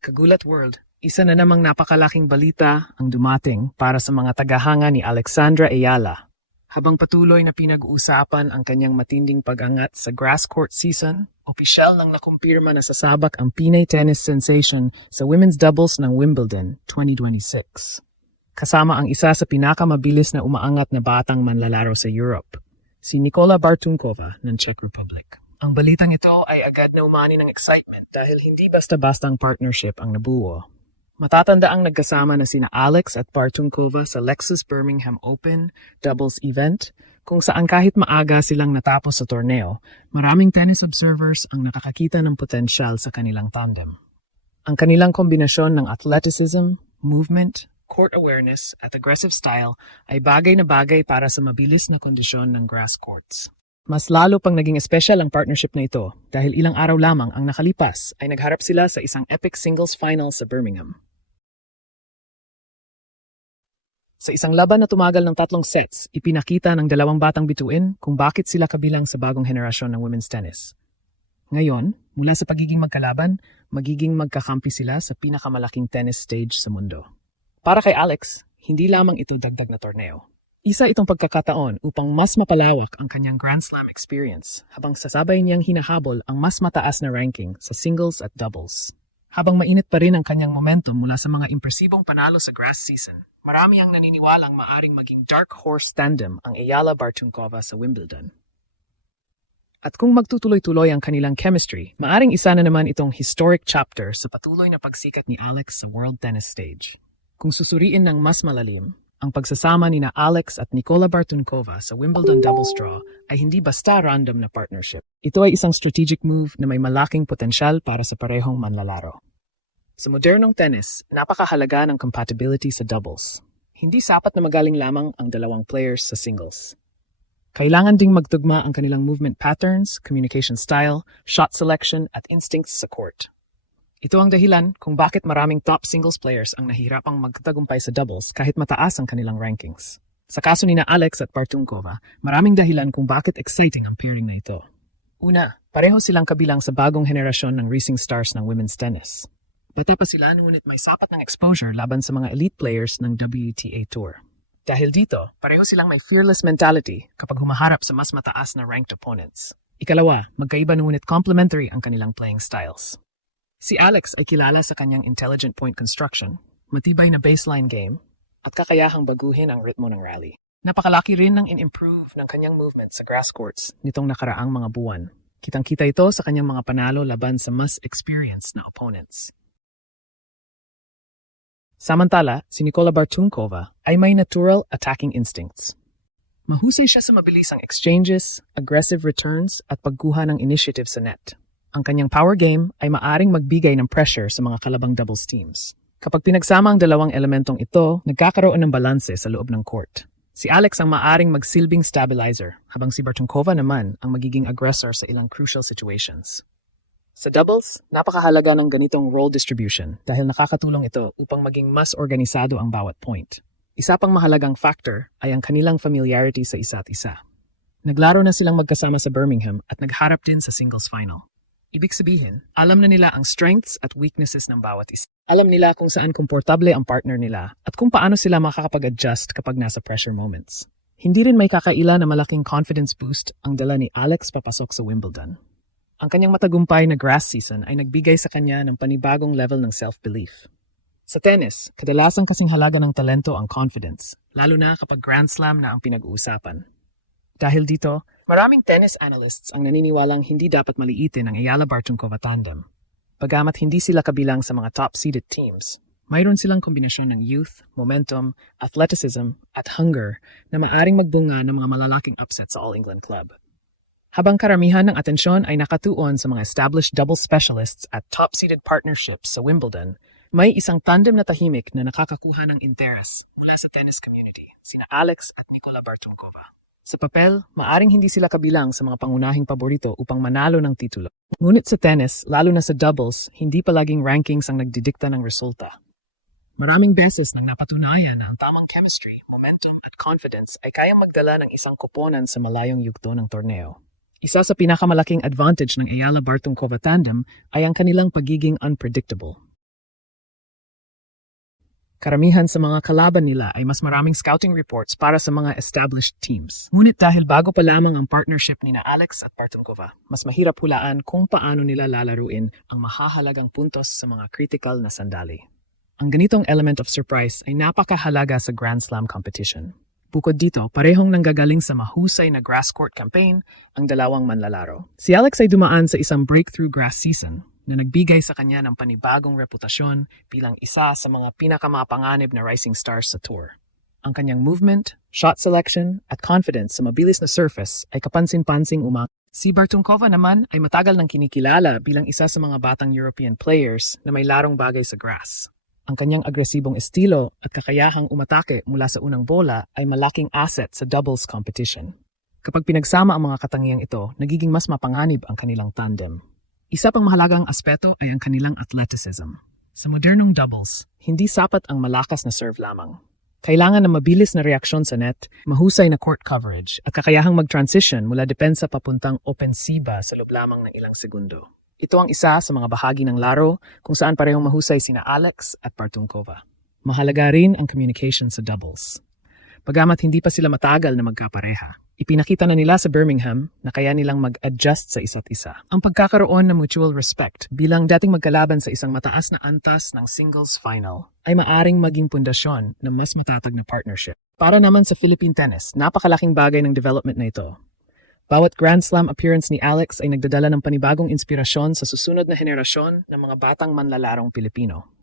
Kagulat World, isa na namang napakalaking balita ang dumating para sa mga tagahanga ni Alexandra Ayala. Habang patuloy na pinag-uusapan ang kanyang matinding pag-angat sa grass court season, opisyal nang nakumpirma na sasabak ang Pinay tennis sensation sa women's doubles ng Wimbledon 2026. Kasama ang isa sa pinakamabilis na umaangat na batang manlalaro sa Europe, si Nicola Bartunkova ng Czech Republic. Ang balitang ito ay agad na umani ng excitement dahil hindi basta-bastang partnership ang nabuo. Matatandaang nagkasama na sina Alex at Bartunkova sa Lexus Birmingham Open doubles event kung saan kahit maaga silang natapos sa torneo, maraming tennis observers ang nakakakita ng potensyal sa kanilang tandem. Ang kanilang kombinasyon ng athleticism, movement, court awareness at aggressive style ay bagay na bagay para sa mabilis na kondisyon ng grass courts. Mas lalo pang naging espesyal ang partnership na ito dahil ilang araw lamang ang nakalipas ay nagharap sila sa isang epic singles final sa Birmingham. Sa isang laban na tumagal ng 3 sets, ipinakita ng dalawang batang bituin kung bakit sila kabilang sa bagong henerasyon ng women's tennis. Ngayon, mula sa pagiging magkalaban, magiging magkakampi sila sa pinakamalaking tennis stage sa mundo. Para kay Alex, hindi lamang ito dagdag na torneo. Isa itong pagkakataon upang mas mapalawak ang kanyang Grand Slam experience habang sasabay niyang hinahabol ang mas mataas na ranking sa singles at doubles. Habang mainit pa rin ang kanyang momentum mula sa mga impresibong panalo sa grass season, marami ang naniniwalang maaring maging dark horse tandem ang Ayala Bartunkova sa Wimbledon. At kung magtutuloy-tuloy ang kanilang chemistry, maaring isa na naman itong historic chapter sa patuloy na pagsikat ni Alex sa world tennis stage. Kung susuriin ng mas malalim, ang pagsasama ni Alex at Nicola Bartunkova sa Wimbledon doubles draw ay hindi basta random na partnership. Ito ay isang strategic move na may malaking potensyal para sa parehong manlalaro. Sa modernong tennis, napakahalaga ng compatibility sa doubles. Hindi sapat na magaling lamang ang dalawang players sa singles. Kailangan ding magtugma ang kanilang movement patterns, communication style, shot selection at instincts sa court. Ito ang dahilan kung bakit maraming top singles players ang nahihirapang magtagumpay sa doubles kahit mataas ang kanilang rankings. Sa kaso ni Alex at Bartunkova, maraming dahilan kung bakit exciting ang pairing na ito. Una, pareho silang kabilang sa bagong henerasyon ng rising stars ng women's tennis. Bata pa sila ngunit may sapat ng exposure laban sa mga elite players ng WTA Tour. Dahil dito, pareho silang may fearless mentality kapag humaharap sa mas mataas na ranked opponents. Ikalawa, magkaiba ngunit complementary ang kanilang playing styles. Si Alex ay kilala sa kanyang intelligent point construction, matibay na baseline game, at kakayahang baguhin ang ritmo ng rally. Napakalaki rin ng in-improve ng kanyang movement sa grass courts nitong nakaraang mga buwan. Kitang-kita ito sa kanyang mga panalo laban sa mas experienced na opponents. Samantala, si Nicola Bartunkova ay may natural attacking instincts. Mahusay siya sa mabilisang exchanges, aggressive returns, at pagkuha ng initiative sa net. Ang kanyang power game ay maaring magbigay ng pressure sa mga kalabang doubles teams. Kapag pinagsama ang dalawang elementong ito, nagkakaroon ng balanse sa loob ng court. Si Alex ang maaring magsilbing stabilizer, habang si Bartunkova naman ang magiging aggressor sa ilang crucial situations. Sa doubles, napakahalaga ng ganitong role distribution dahil nakakatulong ito upang maging mas organisado ang bawat point. Isa pang mahalagang factor ay ang kanilang familiarity sa isa't isa. Naglaro na silang magkasama sa Birmingham at nagharap din sa singles final. Ibig sabihin, alam na nila ang strengths at weaknesses ng bawat isa. Alam nila kung saan komportable ang partner nila at kung paano sila makakapag-adjust kapag nasa pressure moments. Hindi rin may kakaila na malaking confidence boost ang dala ni Alex papasok sa Wimbledon. Ang kanyang matagumpay na grass season ay nagbigay sa kanya ng panibagong level ng self-belief. Sa tennis, kadalasang kasing halaga ng talento ang confidence, lalo na kapag Grand Slam na ang pinag-uusapan. Dahil dito, maraming tennis analysts ang naniniwalang hindi dapat maliitin ang Ayala Bartunkova tandem. Bagamat hindi sila kabilang sa mga top-seeded teams, mayroon silang kombinasyon ng youth, momentum, athleticism, at hunger na maaring magbunga ng mga malalaking upset sa All England Club. Habang karamihan ng atensyon ay nakatuon sa mga established double specialists at top-seeded partnerships sa Wimbledon, may isang tandem na tahimik na nakakakuha ng interes mula sa tennis community, sina Alex at Nicola Bartunkova. Sa papel, maaring hindi sila kabilang sa mga pangunahing paborito upang manalo ng titulo. Ngunit sa tennis, lalo na sa doubles, hindi palaging rankings ang nagdidikta ng resulta. Maraming beses nang napatunayan na ang tamang chemistry, momentum at confidence ay kayang magdala ng isang koponan sa malayong yugto ng torneo. Isa sa pinakamalaking advantage ng Ayala Bartunkova tandem ay ang kanilang pagiging unpredictable. Karamihan sa mga kalaban nila ay mas maraming scouting reports para sa mga established teams. Ngunit dahil bago pa lamang ang partnership ni na Alex at Bartunkova, mas mahirap hulaan kung paano nila lalaruin ang mahahalagang puntos sa mga critical na sandali. Ang ganitong element of surprise ay napakahalaga sa Grand Slam competition. Bukod dito, parehong nanggagaling sa mahusay na grass court campaign ang dalawang manlalaro. Si Alex ay dumaan sa isang breakthrough grass season na nagbigay sa kanya ng panibagong reputasyon bilang isa sa mga pinakamapanganib na rising stars sa tour. Ang kanyang movement, shot selection, at confidence sa mabilis na surface ay kapansin-pansing Si Bartunkova naman ay matagal nang kinikilala bilang isa sa mga batang European players na may larong bagay sa grass. Ang kanyang agresibong estilo at kakayahang umatake mula sa unang bola ay malaking asset sa doubles competition. Kapag pinagsama ang mga katangiang ito, nagiging mas mapanganib ang kanilang tandem. Isa pang mahalagang aspeto ay ang kanilang athleticism. Sa modernong doubles, hindi sapat ang malakas na serve lamang. Kailangan ng mabilis na reaksyon sa net, mahusay na court coverage, at kakayahang mag-transition mula depensa papuntang opensiba sa loob lamang ng ilang segundo. Ito ang isa sa mga bahagi ng laro kung saan parehong mahusay sina Alex at Bartunkova. Mahalaga rin ang communication sa doubles. Bagamat hindi pa sila matagal na magkapareha, ipinakita na nila sa Birmingham na kaya nilang mag-adjust sa isa't isa. Ang pagkakaroon ng mutual respect bilang dating magkalaban sa isang mataas na antas ng singles final ay maaring maging pundasyon ng mas matatag na partnership. Para naman sa Philippine tennis, napakalaking bagay ng development na ito. Bawat Grand Slam appearance ni Alex ay nagdadala ng panibagong inspirasyon sa susunod na henerasyon ng mga batang manlalarong Pilipino.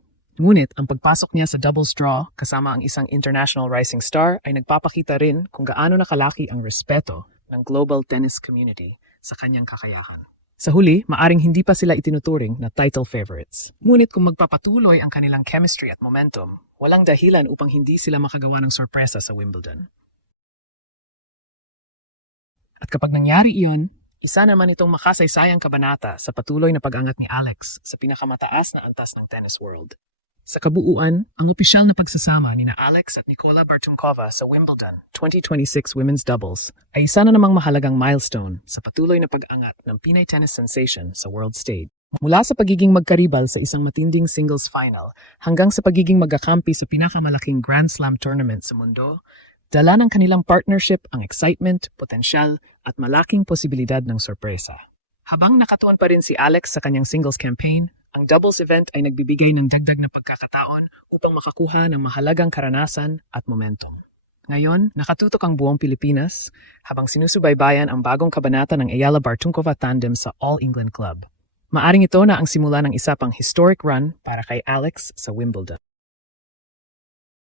Ngunit ang pagpasok niya sa doubles draw kasama ang isang international rising star ay nagpapakita rin kung gaano nakalaki ang respeto ng global tennis community sa kanyang kakayahan. Sa huli, maaring hindi pa sila itinuturing na title favorites. Ngunit kung magpapatuloy ang kanilang chemistry at momentum, walang dahilan upang hindi sila makagawa ng sorpresa sa Wimbledon. At kapag nangyari iyon, isa naman itong makasaysayang kabanata sa patuloy na pag-angat ni Alex sa pinakamataas na antas ng tennis world. Sa kabuuan, ang opisyal na pagsasama ni na Alex at Nicola Bartunkova sa Wimbledon 2026 Women's Doubles ay isa na namang mahalagang milestone sa patuloy na pag-angat ng Pinay tennis sensation sa world stage. Mula sa pagiging magkaribal sa isang matinding singles final hanggang sa pagiging magkakampi sa pinakamalaking Grand Slam tournament sa mundo, dala ng kanilang partnership ang excitement, potensyal at malaking posibilidad ng sorpresa. Habang nakatuon pa rin si Alex sa kanyang singles campaign, ang doubles event ay nagbibigay ng dagdag na pagkakataon upang makakuha ng mahalagang karanasan at momentum. Ngayon, nakatutok ang buong Pilipinas habang sinusubaybayan ang bagong kabanata ng Ayala Bartunkova tandem sa All England Club. Maaring ito na ang simula ng isa pang historic run para kay Alex sa Wimbledon.